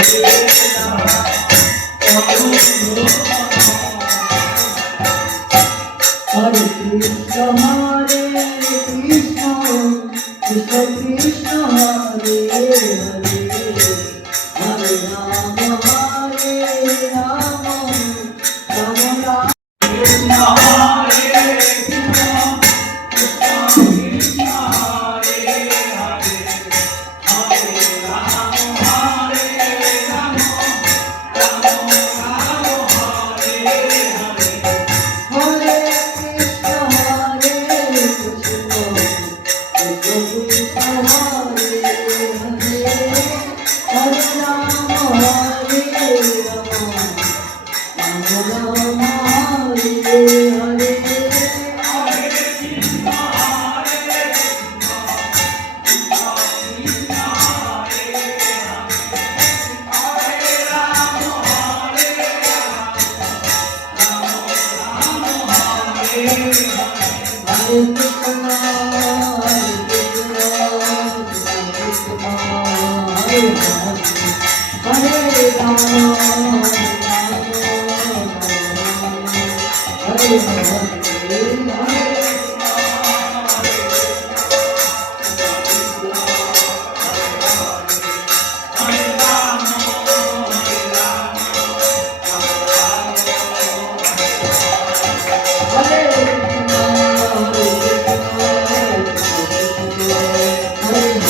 Hare Krishna, Krishna Krishna, Hare Hare, Hare Rama, Rama Rama, Krishna Hare Krishna, Krishna Hare Hare, Hare Rama, Rama Hare Hare.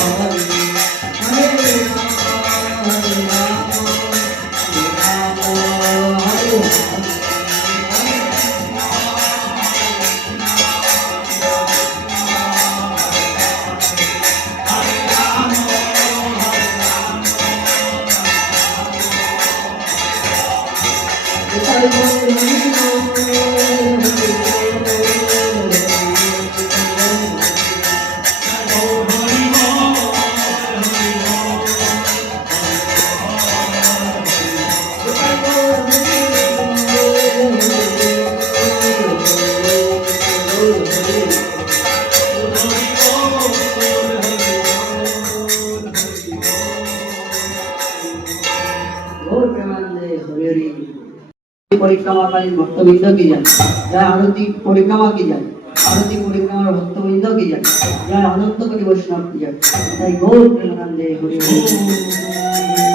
परिक्रमाकालीन भक्तबृंद की जाए, जय आरती परिक्रमा की जाए, आरती परिक्रमा भक्तबृंद की जाए, जय अनंत कोटि वैष्णव की जाए, जय गौर प्रेमानंदे हरि ओम।